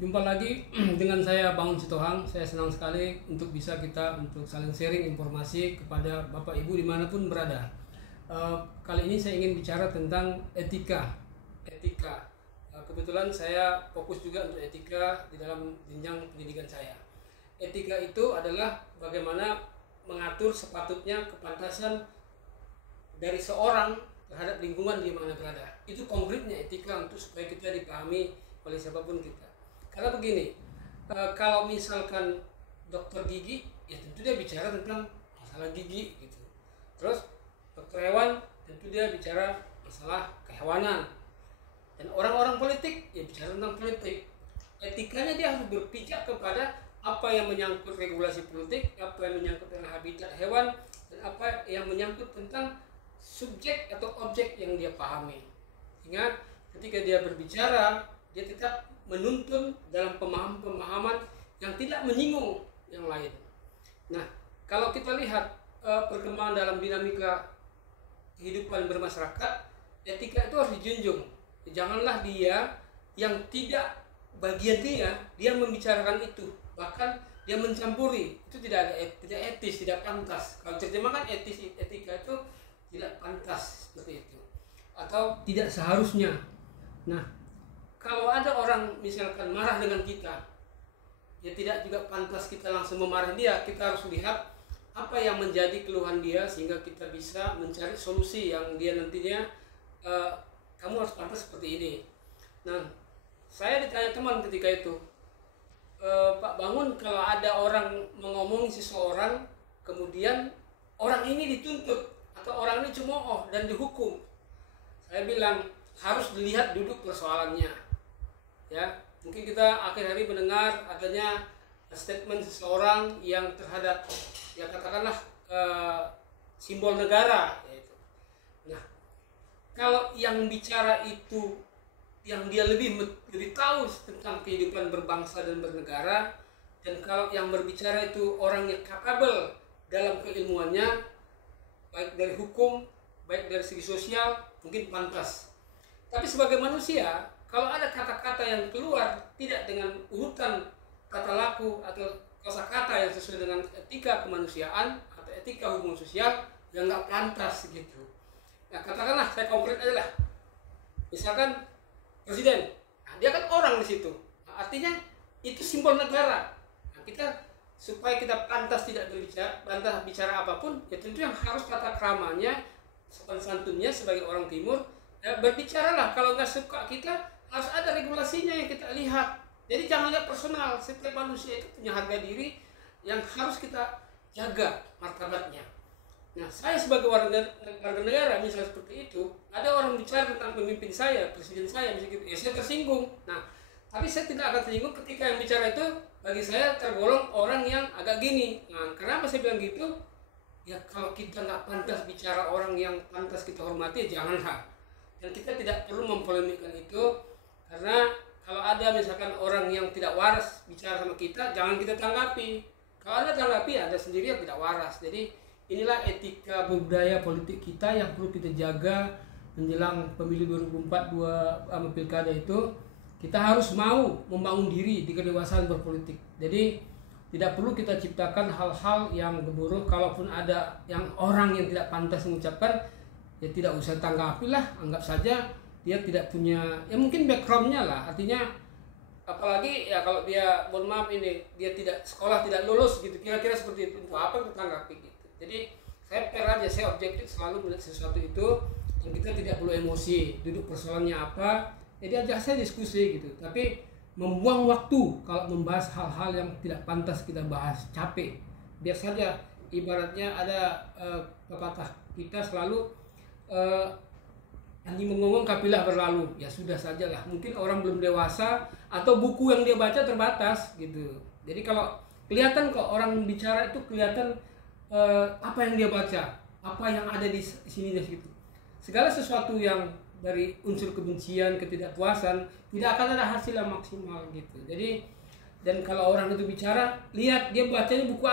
Jumpa lagi dengan saya Bangun Sitohang. Saya senang sekali untuk bisa kita untuk saling sharing informasi kepada Bapak Ibu dimanapun berada. Kali ini saya ingin bicara tentang etika. Kebetulan saya fokus juga untuk etika di dalam jenjang pendidikan saya. Etika itu adalah bagaimana mengatur sepatutnya kepantasan dari seorang terhadap lingkungan di mana berada. Itu konkretnya etika untuk supaya kita dipahami oleh siapapun kita. Karena begini, kalau misalkan dokter gigi, ya tentu dia bicara tentang masalah gigi gitu. Terus dokter hewan, tentu dia bicara masalah kehewanan. Dan orang-orang politik, ya bicara tentang politik. Etikanya dia harus berpijak kepada apa yang menyangkut regulasi politik, apa yang menyangkut dengan habitat hewan, dan apa yang menyangkut tentang subjek atau objek yang dia pahami. Sehingga ketika dia berbicara, dia tetap menuntun dalam pemahaman yang tidak menyinggung yang lain. Nah, kalau kita lihat perkembangan dalam dinamika kehidupan bermasyarakat, etika itu harus dijunjung. Janganlah dia yang tidak bagian dia membicarakan itu, bahkan dia mencampuri. Itu tidak etis, tidak pantas. Kalau terjemahkan etika itu tidak pantas seperti itu, atau tidak seharusnya. Nah, kalau ada orang misalkan marah dengan kita, ya tidak juga pantas kita langsung memarahi dia. Kita harus lihat apa yang menjadi keluhan dia sehingga kita bisa mencari solusi yang dia nantinya kamu harus pantas seperti ini. Nah, saya ditanya teman ketika itu, Pak Bangun, kalau ada orang mengomongi seseorang, kemudian orang ini dituntut atau orang ini cemooh dan dihukum, saya bilang harus dilihat duduk persoalannya. Ya, mungkin kita akhir hari mendengar adanya statement seseorang yang terhadap, ya katakanlah simbol negara, yaitu. Nah, kalau yang bicara itu yang dia lebih tahu tentang kehidupan berbangsa dan bernegara, dan kalau yang berbicara itu orang yang capable dalam keilmuannya, baik dari hukum, baik dari segi sosial, mungkin pantas. Tapi sebagai manusia, kalau ada kata-kata yang keluar tidak dengan urutan kata laku atau kosakata yang sesuai dengan etika kemanusiaan atau etika hubungan sosial, yang nggak pantas gitu. Nah, katakanlah saya konkret aja lah. Misalkan presiden, nah, dia kan orang di situ. Nah, artinya itu simbol negara. Nah, kita supaya kita pantas tidak berbicara, pantas bicara apapun, ya tentu yang harus tata keramanya, sopan santunnya sebagai orang timur, ya berbicaralah. Kalau nggak suka kita, harus ada regulasinya yang kita lihat. Jadi jangan lihat personal. Setiap manusia itu punya harga diri yang harus kita jaga martabatnya. Nah, saya sebagai warga negara misalnya seperti itu, ada orang bicara tentang pemimpin saya, presiden saya, misalnya gitu, ya saya tersinggung. Nah, tapi saya tidak akan tersinggung ketika yang bicara itu bagi saya tergolong orang yang agak gini. Nah, kenapa saya bilang gitu? Ya kalau kita nggak pantas bicara orang yang pantas kita hormati, janganlah. Dan kita tidak perlu mempolemikkan itu, karena kalau ada misalkan orang yang tidak waras bicara sama kita, jangan kita tanggapi. Kalau Anda tanggapi, Anda sendiri yang tidak waras. Jadi inilah etika budaya politik kita yang perlu kita jaga menjelang pemilu 2004 pilkada itu. Kita harus mau membangun diri di kedewasaan berpolitik. Jadi tidak perlu kita ciptakan hal-hal yang gemuruh. Kalaupun ada yang orang yang tidak pantas mengucapkan, ya tidak usah tanggapi lah, anggap saja dia tidak punya, ya mungkin backgroundnya lah, artinya apalagi ya kalau dia, mohon maaf ini, dia tidak sekolah, tidak lulus gitu, kira-kira seperti itu, untuk apa kita tanggapi gitu. Jadi saya fair aja, saya objektif selalu melihat sesuatu itu, yang kita tidak perlu emosi, duduk persoalannya apa, jadi ajak saya diskusi gitu. Tapi membuang waktu kalau membahas hal-hal yang tidak pantas kita bahas, capek. Biar saja, ibaratnya ada pepatah kita selalu, anjing menggonggong kapilah berlalu. Ya sudah sajalah, mungkin orang belum dewasa atau buku yang dia baca terbatas gitu. Jadi kalau kelihatan kok orang bicara itu kelihatan apa yang dia baca, apa yang ada di sini dan situ. Segala sesuatu yang dari unsur kebencian, ketidakpuasan, tidak akan ada hasil yang maksimal gitu. Jadi, dan kalau orang itu bicara, lihat dia bacanya buku